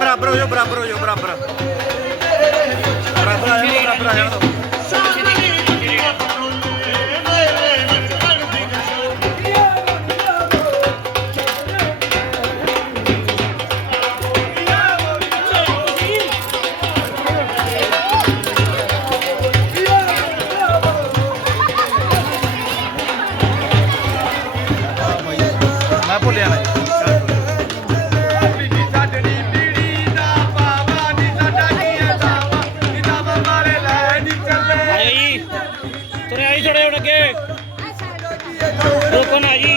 ਬਰਾਬਰ ਹੋ ਜਾਓ ਬਰਾਬਰ ਹੋ ਜਾਓ ਬਰਾਬਰ। ਬਰਾਬਰ ਆ ਜਾਓ ਬਰਾਬਰ ਆ ਜਾਓ। ਰੋਕੋ ਨਾ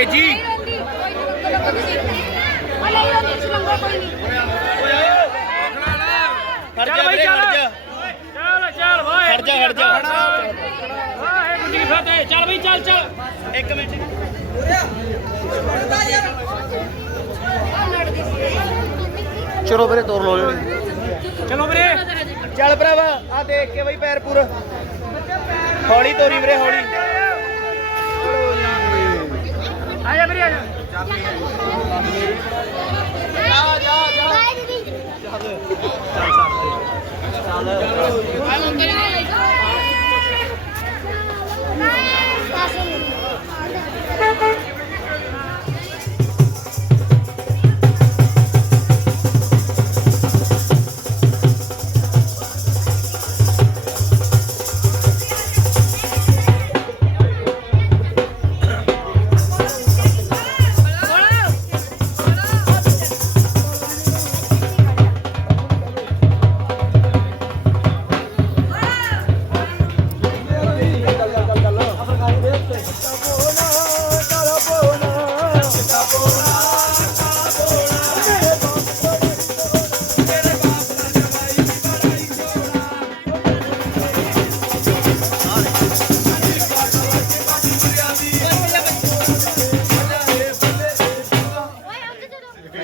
ਤੇਜੀ ਖੜ ਜਾ ਵੀਰੇ ਖੜ ਜਾ। ਚੱਲ ਚੱਲ ਵਾਏ ਖੜ ਜਾ ਖੜ ਜਾ। ਵਾਏ ਗੁੱਡੀ ਫਤਿਹ ਚੱਲ ਬਈ ਚੱਲ ਚੱਲ। ਇੱਕ ਮਿੰਟ। ਚਲੋ ਵੀਰੇ ਤੋਰ ਲੋ ਜਿਹੜੀ ਚਲੋ ਵੀਰੇ। ਚੱਲ ਭਰਾਵਾ ਆ ਦੇਖ ਕੇ ਬਈ ਪੈਰ ਪੂਰਾ। ਹੌਲੀ ਤੋਰੀ ਵੀਰੇ ਹੌਲੀ। ਆ ਜਾ ਵੀਰੇ ਆ ਜਾ।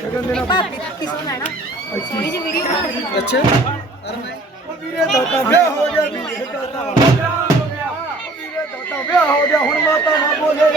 ਭਾਬੀ ਕਿਸ ਨੂੰ ਲੈਣਾ? ਥੋੜੀ ਜਿਹੀ ਵੀਡੀਓ ਬਣਾ ਲਈ। ਅੱਛਾ। ਵੀਰੇ ਦਾਤਾ ਵਿਆਹ ਹੋ ਗਿਆ ਵੀਰੇ ਦਾਤਾ ਵਿਆਹ ਹੋ। ਗਿਆ ਵੀਰੇ ਦਾਤਾ ਵਿਆਹ ਹੋ ਗਿਆ। ਹੁਣ ਮਾਤਾ ਨਾ ਬੋਲੇ